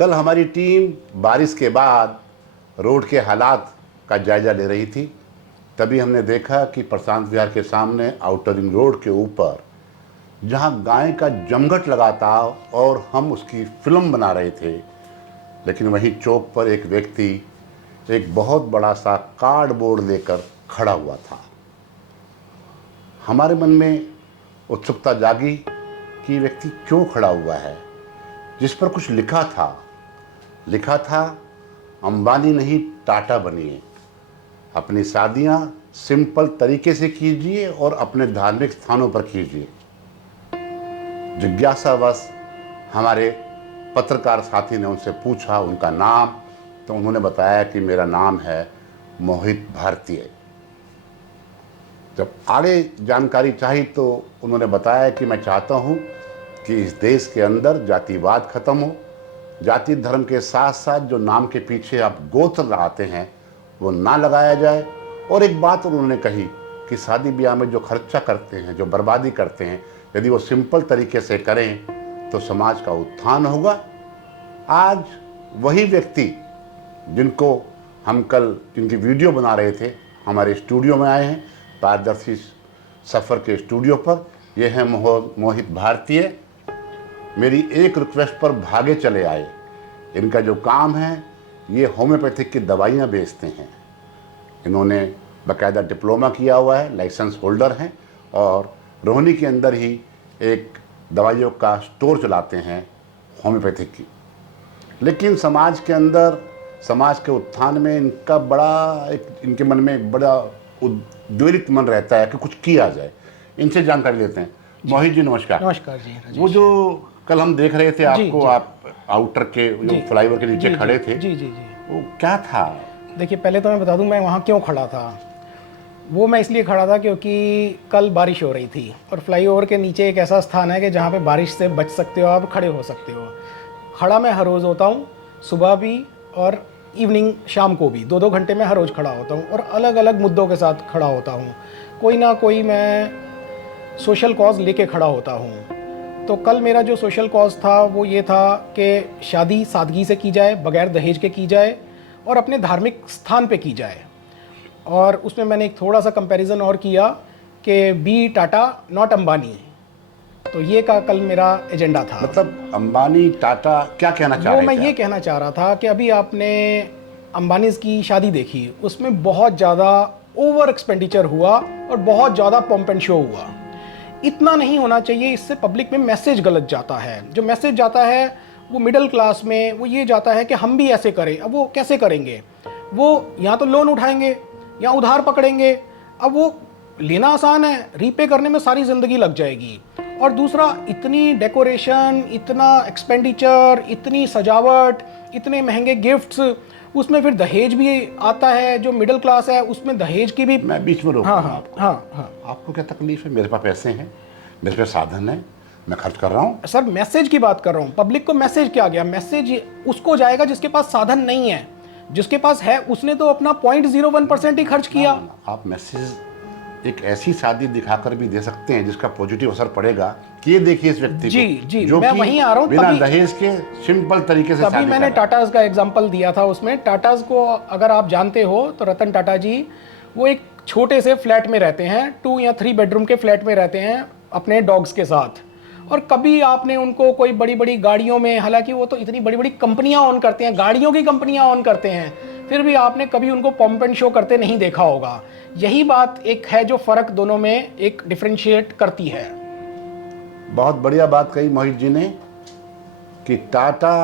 कल हमारी टीम बारिश के बाद रोड के हालात का जायज़ा ले रही थी। तभी हमने देखा कि प्रशांत विहार के सामने आउटर रिंग रोड के ऊपर जहां गाय का जमघट लगा था और हम उसकी फिल्म बना रहे थे, लेकिन वहीं चौक पर एक व्यक्ति एक बहुत बड़ा सा कार्डबोर्ड लेकर खड़ा हुआ था। हमारे मन में उत्सुकता जागी कि व्यक्ति क्यों खड़ा हुआ है, जिस पर कुछ लिखा था अंबानी नहीं टाटा बनिए, अपनी शादियां सिंपल तरीके से कीजिए और अपने धार्मिक स्थानों पर कीजिए। जिज्ञासावश हमारे पत्रकार साथी ने उनसे पूछा उनका नाम, तो उन्होंने बताया कि मेरा नाम है मोहित भारतीय। जब आगे जानकारी चाहिए तो उन्होंने बताया कि मैं चाहता हूं कि इस देश के अंदर जातिवाद खत्म हो, जाति धर्म के साथ साथ जो नाम के पीछे आप गोत्र लगाते हैं वो ना लगाया जाए। और एक बात उन्होंने कही कि शादी ब्याह में जो खर्चा करते हैं, जो बर्बादी करते हैं, यदि वो सिंपल तरीके से करें तो समाज का उत्थान होगा। आज वही व्यक्ति जिनको हम कल जिनकी वीडियो बना रहे थे हमारे स्टूडियो में आए हैं, पारदर्शी सफ़र के स्टूडियो पर। ये है मोहित भारतीय। मेरी एक रिक्वेस्ट पर भागे चले आए। इनका जो काम है ये होम्योपैथिक की दवाइयाँ बेचते हैं। इन्होंने बाकायदा डिप्लोमा किया हुआ है, लाइसेंस होल्डर हैं और रोहिणी के अंदर ही एक दवाइयों का स्टोर चलाते हैं होम्योपैथिक की। लेकिन समाज के अंदर, समाज के उत्थान में इनका इनके मन में एक बड़ा उद्वेलित मन रहता है कि कुछ किया जाए। इनसे जानकारी लेते हैं। मोहित जी नमस्कार। नमस्कार जी। राजेश। वो जो कल हम देख रहे थे आपको, आप आउटर के जो फ्लाईओवर के नीचे खड़े थे, जी जी जी, वो क्या था? देखिए, पहले तो मैं बता दूं मैं वहाँ क्यों खड़ा था। वो मैं इसलिए खड़ा था क्योंकि कल बारिश हो रही थी और फ्लाईओवर के नीचे एक ऐसा स्थान है कि जहाँ पे बारिश से बच सकते हो, आप खड़े हो सकते हो। खड़ा मैं हर रोज़ होता हूँ, सुबह भी और इवनिंग शाम को भी 2-2 घंटे में हर रोज़ खड़ा होता हूँ और अलग अलग मुद्दों के साथ खड़ा होता हूँ। कोई ना कोई मैं सोशल कॉज लेके खड़ा होता हूँ। तो कल मेरा जो सोशल कॉज था वो ये था कि शादी सादगी से की जाए, बगैर दहेज के की जाए और अपने धार्मिक स्थान पे की जाए। और उसमें मैंने एक थोड़ा सा कंपैरिजन और किया कि बी टाटा नॉट अंबानी। तो ये का कल मेरा एजेंडा था। मतलब अंबानी टाटा क्या कहना चाह रहे थे? मैं ये कहना चाह रहा था कि अभी आपने अंबानीज की शादी देखी, उसमें बहुत ज़्यादा ओवर एक्सपेंडिचर हुआ और बहुत ज़्यादा पम्प एंड शो हुआ। इतना नहीं होना चाहिए, इससे पब्लिक में मैसेज गलत जाता है। जो मैसेज जाता है वो मिडिल क्लास में वो ये जाता है कि हम भी ऐसे करें। अब वो कैसे करेंगे? वो या तो लोन उठाएंगे या उधार पकड़ेंगे। अब वो लेना आसान है, रीपे करने में सारी ज़िंदगी लग जाएगी। और दूसरा, इतनी डेकोरेशन, इतना एक्सपेंडिचर, इतनी सजावट, इतने महंगे गिफ्ट्स, उसमें फिर दहेज भी आता है। जो मिडिल क्लास है उसमें दहेज की भी। मैं बीच में रोक हाँ दूंगा हाँ आपको। हाँ। आपको क्या तकलीफ है? मेरे पास पैसे हैं, मेरे पास साधन है, मैं खर्च कर रहा हूँ। सर, मैसेज की बात कर रहा हूँ। पब्लिक को मैसेज क्या गया? मैसेज उसको जाएगा जिसके पास साधन नहीं है। जिसके पास है उसने तो अपना 0.01% ही खर्च किया। आप मैसेज एक ऐसी शादी दिखाकर भी दे सकते हैं जिसका पॉजिटिव असर पड़ेगा कि ये देखिए इस व्यक्ति जी को, जी, जो मैं कि वहीं आ रहा हूँ। बिना दहेज के सिंपल तरीके से तभी मैंने टाटाज का एग्जांपल दिया था। उसमें टाटाज को अगर आप जानते हो तो रतन टाटा जी वो एक छोटे से फ्लैट में रहते हैं, 2 या 3 बेडरूम के फ्लैट में रहते हैं अपने डॉग्स के साथ। और कभी आपने उनको कोई बड़ी बड़ी गाड़ियों में, हालांकि वो तो इतनी बड़ी बड़ी कंपनियां ऑन करते हैं, गाड़ियों की कंपनियां ऑन करते हैं, फिर भी आपने कभी उनको पंप एंड शो करते नहीं देखा होगा। यही बात एक है जो फ़र्क दोनों में एक डिफरेंशिएट करती है। बहुत बढ़िया बात कही मोहित जी ने कि टाटा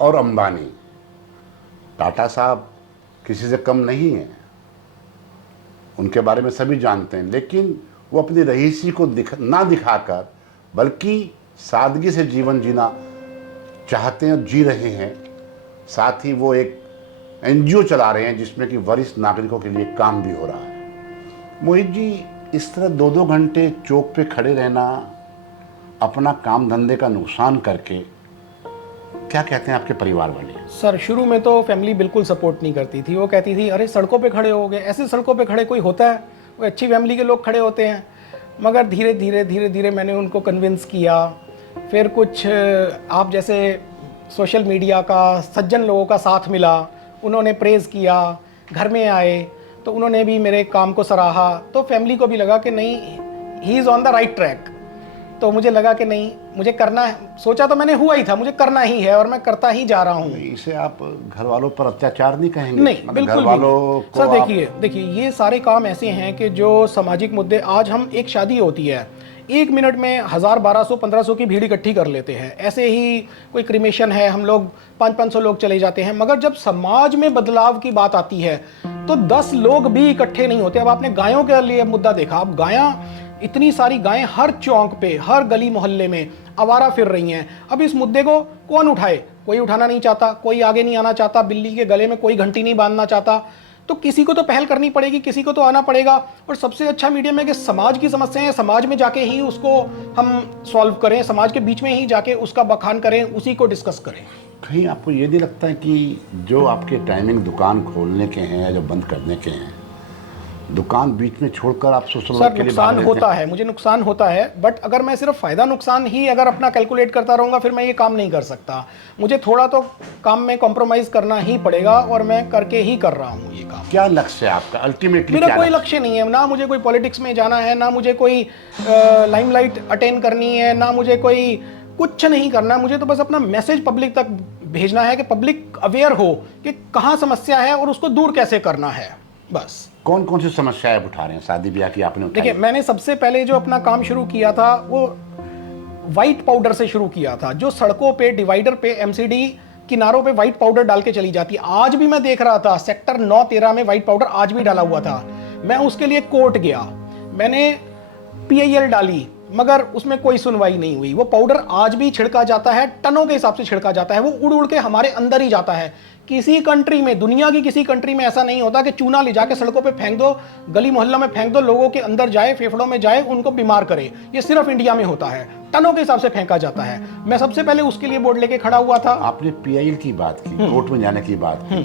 और अंबानी, टाटा साहब किसी से कम नहीं है, उनके बारे में सभी जानते हैं, लेकिन वो अपनी रईसी को ना दिखाकर बल्कि सादगी से जीवन जीना चाहते हैं और जी रहे हैं। साथ ही वो एक एनजीओ चला रहे हैं जिसमें कि वरिष्ठ नागरिकों के लिए काम भी हो रहा है। मोहित जी, इस तरह 2-2 घंटे चौक पे खड़े रहना, अपना काम धंधे का नुकसान करके, क्या कहते हैं आपके परिवार वाले? सर, शुरू में तो फैमिली बिल्कुल सपोर्ट नहीं करती थी। वो कहती थी अरे सड़कों पे खड़े हो गए, ऐसे सड़कों पे खड़े कोई होता है? वो अच्छी फैमिली के लोग खड़े होते हैं। मगर धीरे धीरे मैंने उनको कन्विंस किया। फिर कुछ आप जैसे सोशल मीडिया का, सज्जन लोगों का साथ मिला, उन्होंने प्रेज़ किया, घर में आए तो उन्होंने भी मेरे काम को सराहा, तो फैमिली को भी लगा कि नहीं, he is on the right track. तो मुझे लगा कि नहीं, मुझे करना है, सोचा तो मैंने हुआ ही था, मुझे करना ही है और मैं करता ही जा रहा हूँ। इसे आप घर वालों पर अत्याचार नहीं कहेंगे? नहीं, मतलब बिल्कुल घर भी वालों नहीं। को सर आप- देखिए ये सारे काम ऐसे हैं कि जो सामाजिक मुद्दे, आज हम एक शादी होती है, 1 मिनट में 1000, 1200, 1500 की भीड़ इकट्ठी कर लेते हैं। ऐसे ही कोई क्रिमेशन है, हम लोग 500-500 लोग चले जाते हैं। मगर जब समाज में बदलाव की बात आती है तो 10 लोग भी इकट्ठे नहीं होते। अब आपने गायों के लिए मुद्दा देखा, अब गायां, इतनी सारी गायें हर चौक पे, हर गली मोहल्ले में आवारा फिर रही हैं। अब इस मुद्दे को कौन उठाए? कोई उठाना नहीं चाहता, कोई आगे नहीं आना चाहता, बिल्ली के गले में कोई घंटी नहीं बांधना चाहता। तो किसी को तो पहल करनी पड़ेगी, किसी को तो आना पड़ेगा। और सबसे अच्छा मीडियम है कि समाज की समस्याएं समाज में जाके ही उसको हम सॉल्व करें, समाज के बीच में ही जाके उसका बखान करें, उसी को डिस्कस करें। कहीं आपको ये नहीं लगता है कि जो आपके टाइमिंग दुकान खोलने के हैं या जो बंद करने के हैं, दुकान बीच में छोड़कर आप सोशल वर्क सर के लिए नुकसान भाग लेते होता हैं? है, मुझे नुकसान होता है, बट अगर मैं सिर्फ फ़ायदा नुकसान ही अगर अपना कैलकुलेट करता रहूँगा फिर मैं ये काम नहीं कर सकता। मुझे थोड़ा तो काम में कॉम्प्रोमाइज़ करना ही पड़ेगा और मैं करके ही कर रहा हूँ ये काम। क्या लक्ष्य है आपका अल्टीमेटली? मेरा क्या कोई लक्ष्य? लक्ष्य नहीं है, ना मुझे कोई पॉलिटिक्स में जाना है, ना मुझे कोई लाइमलाइट अटेन करनी है, ना मुझे कोई कुछ नहीं करना है। मुझे तो बस अपना मैसेज पब्लिक तक भेजना है कि पब्लिक अवेयर हो कि कहाँ समस्या है और उसको दूर कैसे करना है, बस। कौन कौन सी समस्याएं आप उठा रहे हैं? शादी ब्याह की आपने उठाई? देखिए, मैंने सबसे पहले जो अपना काम शुरू किया था वो वाइट पाउडर से शुरू किया था। जो सड़कों पे, डिवाइडर पे, एमसीडी किनारों पे वाइट पाउडर डाल के चली जाती है, आज भी मैं देख रहा था सेक्टर 9-13 में वाइट पाउडर आज भी डाला हुआ था। मैं उसके लिए कोर्ट गया, मैंने पीआईएल डाली, मगर उसमें कोई सुनवाई नहीं हुई। वो पाउडर आज भी छिड़का जाता है, टनों के हिसाब से छिड़का जाता है, वो उड़ उड़ के हमारे अंदर ही जाता है। किसी कंट्री में, दुनिया की किसी कंट्री में ऐसा नहीं होता कि चूना ले जाके सड़कों पे फेंक दो, गली मोहल्ला में फेंक दो, लोगों के अंदर जाए, फेफड़ों में जाए, उनको बीमार करे। ये सिर्फ इंडिया में होता है, टनों के हिसाब से फेंका जाता है। मैं सबसे पहले उसके लिए बोर्ड लेके खड़ा हुआ था। आपने पीआईएल की बात की, कोर्ट में जाने की बात की,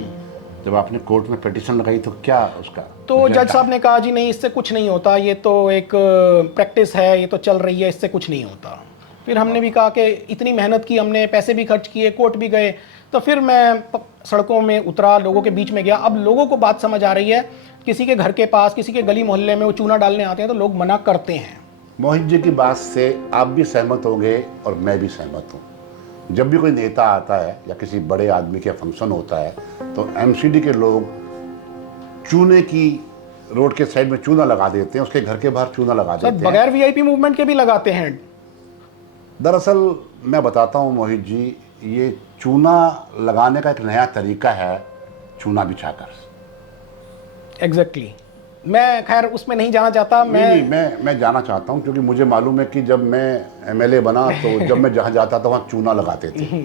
जब आपने कोर्ट में पिटीशन लगाई तो क्या उसका? तो जज साहब ने कहा जी नहीं, इससे कुछ नहीं होता, ये तो एक प्रैक्टिस है, ये तो चल रही है, इससे कुछ नहीं होता। फिर हमने भी कहा कि इतनी मेहनत की हमने, पैसे भी खर्च किए, कोर्ट भी गए, तो फिर मैं सड़कों में उतरा, लोगों के बीच में गया। अब लोगों को बात समझ आ रही है, किसी के घर के पास, किसी के गली मोहल्ले में वो चूना डालने आते हैं तो लोग मना करते हैं। मोहित जी की बात से आप भी सहमत होंगे और मैं भी सहमत हूँ। जब भी कोई नेता आता है या किसी बड़े आदमी का फंक्शन होता है तो एमसीडी के लोग चूने की, रोड के साइड में चूना लगा देते हैं, उसके घर के बाहर चूना लगा देते हैं। बगैर वीआईपी मूवमेंट के भी लगाते हैं। दरअसल मैं बताता हूँ मोहित जी, ये चूना लगाने का एक नया तरीका है, चूना बिछाकर। एग्जैक्टली। मैं खैर उसमें नहीं जाना चाहता। मैं जाना चाहता हूँ क्योंकि मुझे मालूम है कि जब मैं एमएलए बना तो जब मैं जहाँ जाता था वहाँ चूना लगाते थे।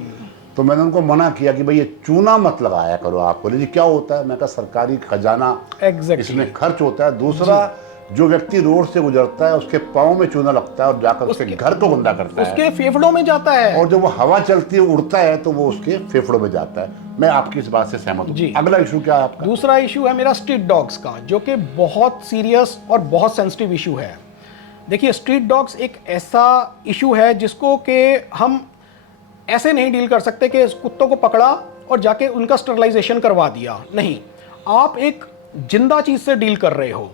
तो मैंने उनको मना किया कि भाई ये चूना मत लगाया करो आप। बोले जी क्या होता है? मैं कहा सरकारी खजाना इसमें खर्च होता है। दूसरा, जो व्यक्ति रोड से गुजरता है उसके पाँव में चूना लगता है और जाकर उसके घर को गंदा करता है, उसके फेफड़ों में जाता है, और जब वो हवा चलती है उड़ता है तो वो उसके फेफड़ों में जाता है। मैं आपकी इस बात से सहमत हूँ। अगला इशू क्या है आपका? दूसरा इशू है मेरा स्ट्रीट डॉग्स का, जो कि बहुत सीरियस और बहुत सेंसिटिव इशू है। देखिए, स्ट्रीट डॉग्स एक ऐसा इशू है जिसको कि हम ऐसे नहीं डील कर सकते कि कुत्तों को पकड़ा और जाके उनका स्टरलाइजेशन करवा दिया। नहीं, आप एक जिंदा चीज से डील कर रहे हो।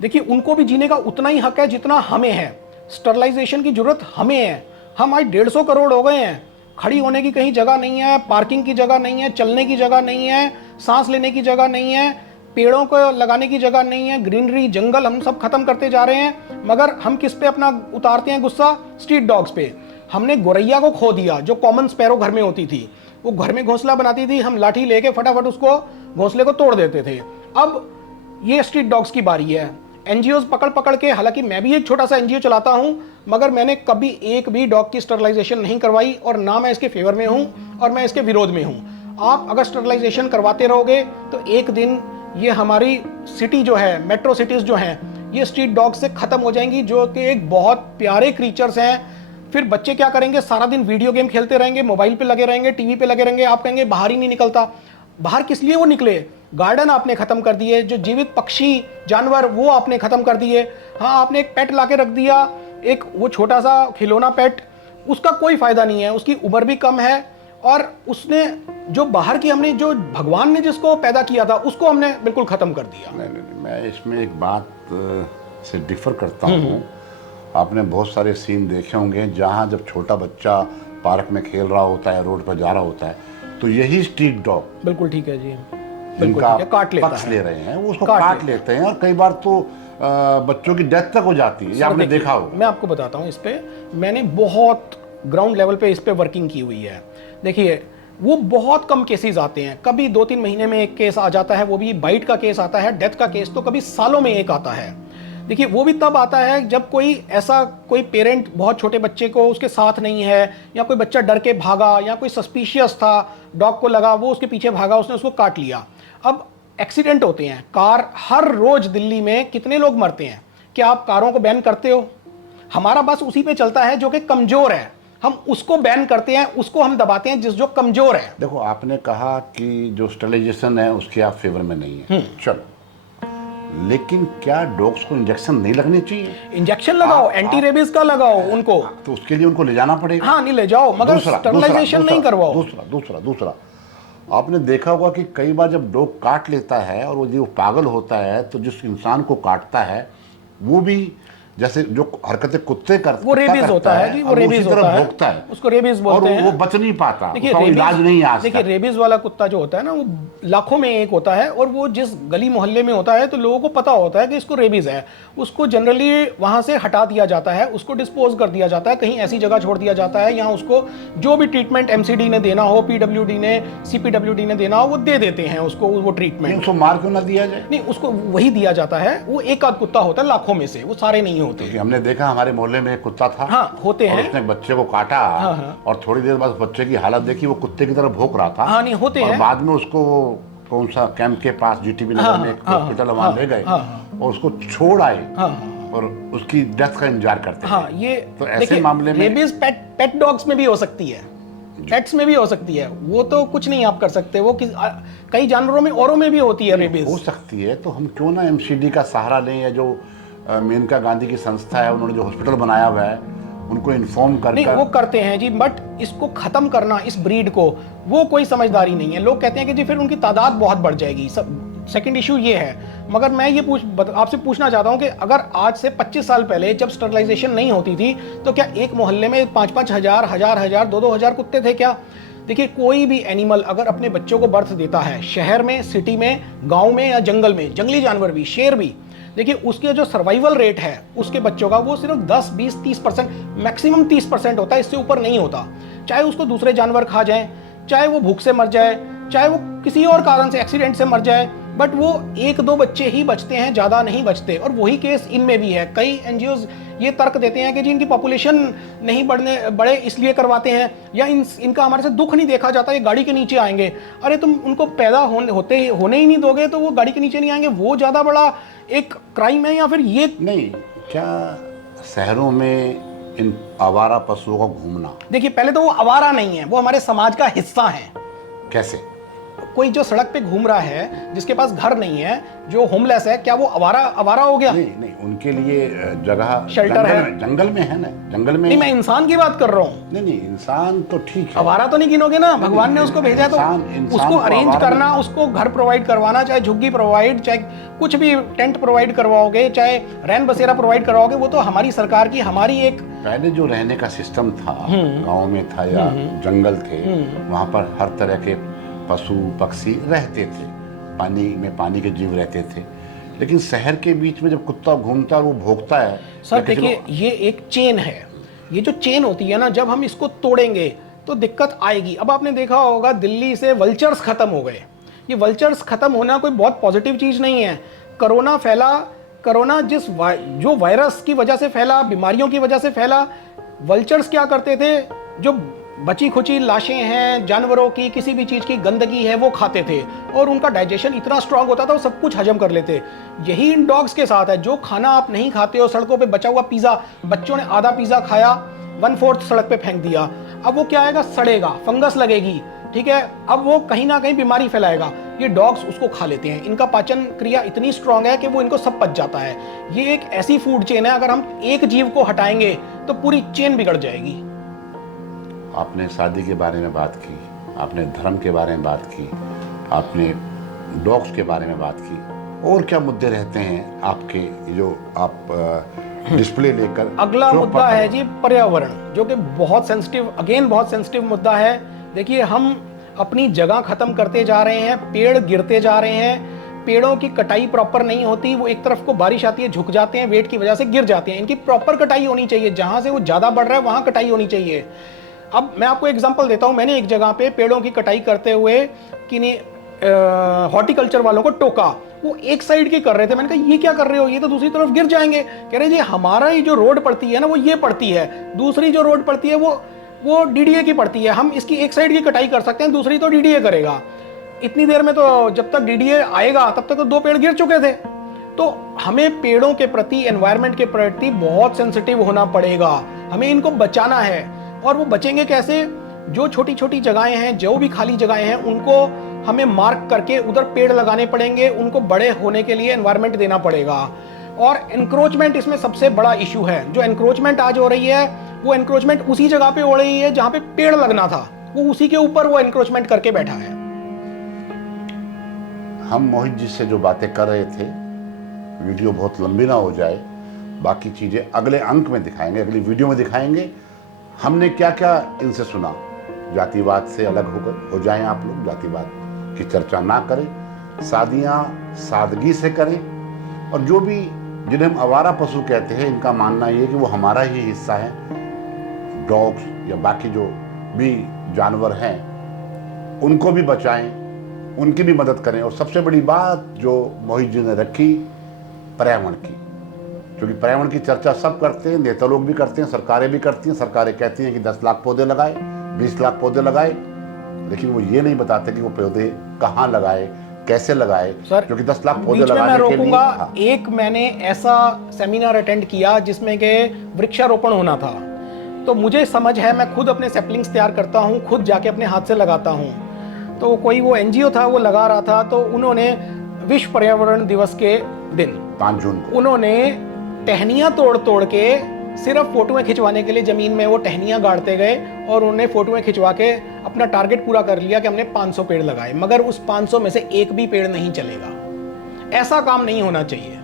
देखिए, उनको भी जीने का उतना ही हक है जितना हमें है। स्टरलाइजेशन की जरूरत हमें है। हम आज 150 करोड़ हो गए हैं, खड़ी होने की कहीं जगह नहीं है, पार्किंग की जगह नहीं है, चलने की जगह नहीं है, सांस लेने की जगह नहीं है, पेड़ों को लगाने की जगह नहीं है, ग्रीनरी, जंगल हम सब खत्म करते जा रहे हैं। मगर हम किस पे अपना उतारते हैं गुस्सा? स्ट्रीट डॉग्स पे। हमने गोरैया को खो दिया, जो कॉमन स्पैरो घर में होती थी। वो घर में घोंसला बनाती थी, हम लाठी लेके फटाफट उसको घोंसले को तोड़ देते थे। अब ये स्ट्रीट डॉग्स की बारी है। एनजीओज पकड़ पकड़ के, हालांकि मैं भी एक छोटा सा एनजीओ चलाता हूं, मगर मैंने कभी एक भी डॉग की स्टरलाइजेशन नहीं करवाई, और ना मैं इसके फेवर में हूं और मैं इसके विरोध में हूं। आप अगर स्टरलाइजेशन करवाते रहोगे तो एक दिन ये हमारी सिटी जो है, मेट्रो सिटीज जो हैं, ये स्ट्रीट डॉग से खत्म हो जाएंगी, जो कि एक बहुत प्यारे क्रीचर्स हैं। फिर बच्चे क्या करेंगे? सारा दिन वीडियो गेम खेलते रहेंगे, मोबाइल पे लगे रहेंगे, टीवी पे लगे रहेंगे। आप कहेंगे बाहर ही नहीं निकलता। बाहर किस लिए वो निकले? गार्डन आपने खत्म कर दिए, जो जीवित पक्षी जानवर वो आपने खत्म कर दिए। हाँ, आपने एक पेट लाके रख दिया, एक वो छोटा सा खिलौना पेट, उसका कोई फायदा नहीं है, उसकी उम्र भी कम है और उसने जो बाहर की हमने जो भगवान ने जिसको पैदा किया था उसको हमने बिल्कुल ख़त्म कर दिया। नहीं, मैं इसमें एक बात से डिफर करता हूँ। आपने बहुत सारे सीन देखे होंगे जहाँ जब छोटा बच्चा पार्क में खेल रहा होता है, रोड पर जा रहा होता है, तो यही स्ट्रीट डॉग, बिल्कुल ठीक है जी, जिनका काट लेता पक्ष है, ले रहे हैं, वो उसको काट लेते हैं और कई बार तो बच्चों की डेथ तक हो जाती है। ये आपने देखा होगा। मैं आपको बताता हूँ, इस पे मैंने बहुत ग्राउंड लेवल पे इस पे वर्किंग की हुई है। देखिए, वो बहुत कम केसेस आते हैं, कभी 2-3 महीने में एक केस आ जाता है, वो भी बाइट का केस आता है। डेथ का केस तो कभी सालों में एक आता है। देखिए, वो भी तब आता है जब कोई पेरेंट बहुत छोटे बच्चे को उसके साथ नहीं है, या कोई बच्चा डर के भागा, या कोई सस्पिशियस था, डॉग को लगा, वो उसके पीछे भागा, उसने उसको काट लिया। अब एक्सीडेंट होते हैं, कार हर रोज दिल्ली में कितने लोग मरते हैं। क्या आप कारों को बैन करते हो? हमारा बस उसी पे चलता है जो कि कमजोर है, हम उसको बैन करते हैं, उसको हम दबाते हैं जो कमजोर है। देखो, आपने कहा कि जो स्टरलाइजेशन है उसके आप फेवर में नहीं है, चलो, लेकिन क्या डॉग्स को इंजेक्शन नहीं लगने चाहिए? इंजेक्शन लगाओ, एंटी रेबीज का लगाओ उनको, तो उसके लिए उनको ले जाना पड़ेगा। हाँ, नहीं ले जाओ, मगर स्टरलाइजेशन नहीं करवाओ। दूसरा आपने देखा होगा कि कई बार जब डॉग काट लेता है और वो जो पागल होता है, तो जिस इंसान को काटता है वो भी जैसे जो हरकतें कुत्ते करता वो रेबीज होता है जी, वो रेबीज होता है, भोगता है, उसको रेबीज बोलते हैं, और वो बच नहीं पाता, देखिए, उसका इलाज नहीं आज तक। देखिए, रेबीज वाला कुत्ता जो होता है ना, वो लाखों में एक होता है, और वो जिस गली मोहल्ले में होता है तो लोगों को पता होता है कि इसको रेबीज है। उसको जनरली वहां से हटा दिया जाता है, उसको डिस्पोज कर दिया जाता है, कहीं ऐसी जगह छोड़ दिया जाता है, यहाँ उसको जो भी ट्रीटमेंट एमसीडी ने देना हो, पीडब्ल्यूडी ने, सीपीडब्ल्यूडी ने देना हो, वो दे देते हैं उसको, वो ट्रीटमेंट। उसको मार क्यों ना दिया जाए? नहीं, उसको वही दिया जाता है। वो एक आध कुत्ता होता है लाखों में से, वो सारे नहीं होते। हमने देखा हमारे मोहल्ले में एक कुत्ता था, हाँ, होते हैं, उसने बच्चे को काटा, और थोड़ी देर बाद बच्चे की हालत देखी, वो कुत्ते की तरह भौंक रहा था। हाँ, नहीं, होते हैं। बाद में उसको कौन सा कैंप के पास जीटीबी नगर में एक हॉस्पिटल वहां ले गए, और उसको छोड़ आए, और उसकी डेथ का इंतजार करते थे। ये तो ऐसे मामले में रेबीज पेट डॉग्स में भी हो सकती है, पेट्स में भी हो सकती है, वो तो कुछ नहीं आप कर सकते। वो कई जानवरों में, औरों में भी होती है रेबीज। हो सकती है, तो हम क्यों ना एमसीडी का सहारा लें, या जो मेनका गांधी की संस्था है, उन्होंने जो हॉस्पिटल बनाया हुआ है, उनको इन्फॉर्म कर। नहीं, वो करते हैं जी, बट इसको खत्म करना, इस ब्रीड को, वो कोई समझदारी नहीं है। लोग कहते हैं कि जी फिर उनकी तादाद बहुत बढ़ जाएगी। सेकंड इशू ये है। मगर मैं ये आपसे पूछना चाहता हूं कि अगर आज से 25 साल पहले जब स्टरलाइजेशन नहीं होती थी, तो क्या एक मोहल्ले में 5-5 हजार, 2-2 हजार कुत्ते थे क्या? देखिए, कोई भी एनिमल अगर अपने बच्चों को बर्थ देता है, शहर में, सिटी में, गांव में या जंगल में, जंगली जानवर भी, शेर भी, देखिए उसके जो सर्वाइवल रेट है उसके बच्चों का, वो सिर्फ 10, 20, 30%, मैक्सिमम 30% होता है, इससे ऊपर नहीं होता। चाहे उसको दूसरे जानवर खा जाए, चाहे वो भूख से मर जाए, चाहे वो किसी और कारण से एक्सीडेंट से मर जाए, बट वो 1-2 बच्चे ही बचते हैं, ज़्यादा नहीं बचते। और वही केस इनमें भी है। कई एनजीओज ये तर्क देते हैं कि जी इनकी पॉपुलेशन नहीं बढ़े इसलिए करवाते हैं, या इनका हमारे से दुख नहीं देखा जाता, ये गाड़ी के नीचे आएंगे। अरे तुम उनको पैदा होने ही नहीं दोगे तो वो गाड़ी के नीचे नहीं आएंगे, वो ज़्यादा बड़ा एक क्राइम है? या फिर ये नहीं, क्या शहरों में इन आवारा पशुओं का घूमना, देखिए, पहले तो वो आवारा नहीं है, वो हमारे समाज का हिस्सा है। कैसे? कोई जो सड़क पे घूम रहा है, जिसके पास घर नहीं है, जो होमलेस है, क्या वो आवारा हो गया? नहीं, उनके लिए जगह शेल्टर है, जंगल में है ना, जंगल में। नहीं, मैं इंसान की बात कर रहा हूँ। नहीं, इंसान तो ठीक है, आवारा तो नहीं गिनोगे ना। भगवान ने उसको भेजा तो उसको अरेंज करना, उसको घर प्रोवाइड करवाना, चाहे झुग्गी प्रोवाइड, चाहे कुछ भी टेंट प्रोवाइड करवाओगे, चाहे रैन बसेरा प्रोवाइड करवाओगे, वो तो हमारी सरकार की, हमारी एक। पहले जो रहने का सिस्टम था, गाँव में था या जंगल थे, वहाँ पर हर तरह के पशु पक्षी रहते थे, पानी के जीव रहते थे। लेकिन शहर के बीच में जब कुत्ता घूमता है और वो भौंकता है। सर देखिए, ये एक चेन है। ये जो चेन होती है ना, जब हम इसको तोड़ेंगे तो दिक्कत आएगी। अब आपने देखा होगा दिल्ली से वल्चर्स खत्म हो गए। ये वल्चर्स खत्म होना कोई बहुत पॉजिटिव चीज नहीं है। कोरोना फैला, कोरोना जो वायरस की वजह से फैला, बीमारियों की वजह से फैला, वल्चर्स क्या करते थे? जो बची खुची लाशें हैं जानवरों की, किसी भी चीज की गंदगी है, वो खाते थे, और उनका डाइजेशन इतना स्ट्रांग होता था, वो सब कुछ हजम कर लेते। यही इन डॉग्स के साथ है। जो खाना आप नहीं खाते हो, सड़कों पे बचा हुआ पिज्जा, बच्चों ने आधा पिज्जा खाया, 1/4 सड़क पे फेंक दिया, अब वो क्या आएगा? सड़ेगा, फंगस लगेगी, ठीक है, अब वो कहीं ना कहीं बीमारी फैलाएगा। ये डॉग्स उसको खा लेते हैं। इनका पाचन क्रिया इतनी स्ट्रांग है कि वो इनको सब पच जाता है। ये एक ऐसी फूड चेन है, अगर हम एक जीव को हटाएंगे तो पूरी चेन बिगड़ जाएगी। आपने शादी के बारे में बात की, आपने धर्म के बारे में बात की, आपने डॉग्स के बारे में बात की, और क्या मुद्दे रहते हैं आपके जो आप डिस्प्ले लेकर? अगला चौक मुद्दा पर है जी पर्यावरण, जो कि बहुत सेंसिटिव, अगेन बहुत सेंसिटिव मुद्दा है। देखिए, हम अपनी जगह खत्म करते जा रहे हैं, पेड़ गिरते जा रहे हैं, पेड़ों की कटाई प्रॉपर नहीं होती, वो एक तरफ को बारिश आती है झुक जाते हैं, वेट की वजह से गिर जाते हैं। इनकी प्रॉपर कटाई होनी चाहिए, जहां से वो ज्यादा बढ़ रहा है वहां कटाई होनी चाहिए। अब मैं आपको एग्जांपल देता हूं, मैंने एक जगह पे पेड़ों की कटाई करते हुए किन्हीं हॉर्टिकल्चर वालों को टोका। वो एक साइड की कर रहे थे, मैंने कहा ये क्या कर रहे हो, ये तो दूसरी तरफ गिर जाएंगे। कह रहे जी हमारा ही जो रोड पड़ती है ना वो ये पड़ती है, दूसरी जो रोड पड़ती है वो डीडीए की पड़ती है, हम इसकी एक साइड की कटाई कर सकते हैं, दूसरी तो डीडीए करेगा। इतनी देर में तो जब तक डीडीए आएगा तब तक तो 2 पेड़ गिर चुके थे। तो हमें पेड़ों के प्रति, एनवायरनमेंट के प्रति बहुत सेंसिटिव होना पड़ेगा, हमें इनको बचाना है। और वो बचेंगे कैसे? जो छोटी छोटी जगहें हैं, जो भी खाली जगहें हैं, उनको हमें मार्क करके उधर पेड़ लगाने पड़ेंगे, उनको बड़े होने के लिए एनवायरनमेंट देना पड़ेगा। और एनक्रोचमेंट इसमें सबसे बड़ा इशू है। जो एनक्रोचमेंट आज हो रही है, वो एनक्रोचमेंट उसी जगह पे हो रही है जहां पे पेड़ लगना था, वो उसी के ऊपर वो एनक्रोचमेंट करके बैठा है। हम मोहित जी से जो बातें कर रहे थे, वीडियो बहुत लंबी ना हो जाए, बाकी चीज़ें अगले अंक में दिखाएंगे, अगली वीडियो में दिखाएंगे। हमने क्या क्या इनसे सुना। जातिवाद से अलग होकर हो जाएं आप लोग, जातिवाद की चर्चा ना करें, शादियाँ सादगी से करें। और जो भी जिन्हें हम आवारा पशु कहते हैं, इनका मानना ये है कि वो हमारा ही हिस्सा है। डॉग्स या बाकी जो भी जानवर हैं उनको भी बचाएं, उनकी भी मदद करें। और सबसे बड़ी बात जो मोहित जी ने रखी, पर्यावरण की, क्योंकि पर्यावरण की चर्चा सब करते हैं, नेता लोग भी करते हैं, सरकारें भी करती हैं। सरकारें कहती हैं कि 10 लाख पौधे लगाए, 20 लाख पौधे लगाए, लेकिन वो ये नहीं बताते कि वो पौधे कहाँ लगाए, कैसे लगाए। सर, क्योंकि 10 लाख पौधे बीच में मैं लगाने के लिए रोकूंगा। एक मैंने ऐसा सेमिनार अटेंड किया जिसमें के वृक्षारोपण होना था, तो मुझे समझ है, मैं खुद अपने सैपलिंग्स तैयार करता हूँ, खुद जाके अपने हाथ से लगाता हूँ। तो कोई वो एनजीओ था, वो लगा रहा था, तो उन्होंने विश्व पर्यावरण दिवस के दिन 5 जून को उन्होंने टहनियाँ तोड़ तोड़ के सिर्फ फोटोएं खिंचवाने के लिए जमीन में वो टहनियाँ गाड़ते गए, और उन्होंने फोटोएं खिंचवा के अपना टारगेट पूरा कर लिया कि हमने 500 पेड़ लगाए। मगर उस 500 में से एक भी पेड़ नहीं चलेगा। ऐसा काम नहीं होना चाहिए।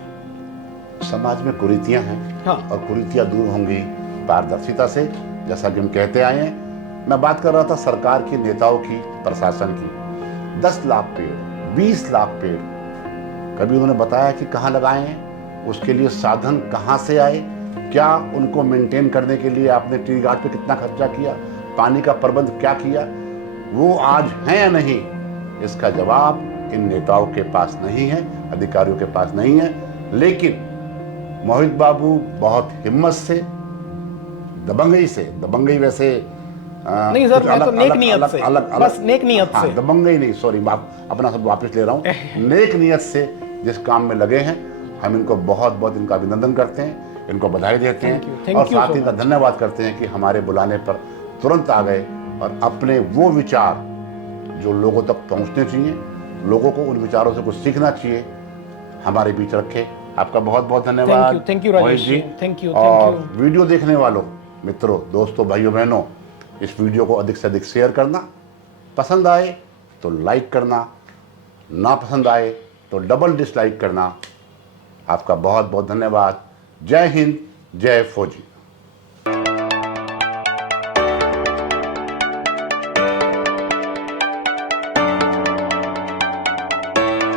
समाज में कुरीतियां हैं, हाँ। और कुरीतियां दूर होंगी पारदर्शिता से, जैसा कि हम कहते आए हैं। मैं बात कर रहा था सरकार की, नेताओं की, प्रशासन की। 10 लाख पेड़, 20 लाख पेड़, कभी उन्होंने बताया कि कहाँ लगाए हैं, उसके लिए साधन कहाँ से आए, क्या उनको मेंटेन करने के लिए आपने ट्री गार्ड पे कितना खर्चा किया, पानी का प्रबंध क्या किया, वो आज है या नहीं, इसका जवाब इन नेताओं के पास नहीं है, अधिकारियों के पास नहीं है। लेकिन मोहित बाबू बहुत हिम्मत से, दबंगई वैसे नहीं सर, मैं तो नेक नियत से, बस नेक नियत से, दबंगई नहीं, सॉरी, अपना सब वापस ले रहा हूँ। नेक नियत से जिस काम में लगे हैं, हम इनको बहुत बहुत इनका अभिनंदन करते हैं, इनको बधाई देते हैं, और साथ ही इनका धन्यवाद करते हैं कि हमारे बुलाने पर तुरंत आ गए और अपने वो विचार जो लोगों तक पहुंचने चाहिए, लोगों को उन विचारों से कुछ सीखना चाहिए, हमारे बीच रखे। आपका बहुत बहुत धन्यवाद। Thank you Rajesh ji, thank you. और वीडियो देखने वालों, मित्रों, दोस्तों, भाइयों बहनों, इस वीडियो को अधिक से अधिक शेयर करना, पसंद आए तो लाइक करना, ना पसंद आए तो डबल डिसलाइक करना। आपका बहुत बहुत धन्यवाद। जय हिंद, जय फौजी।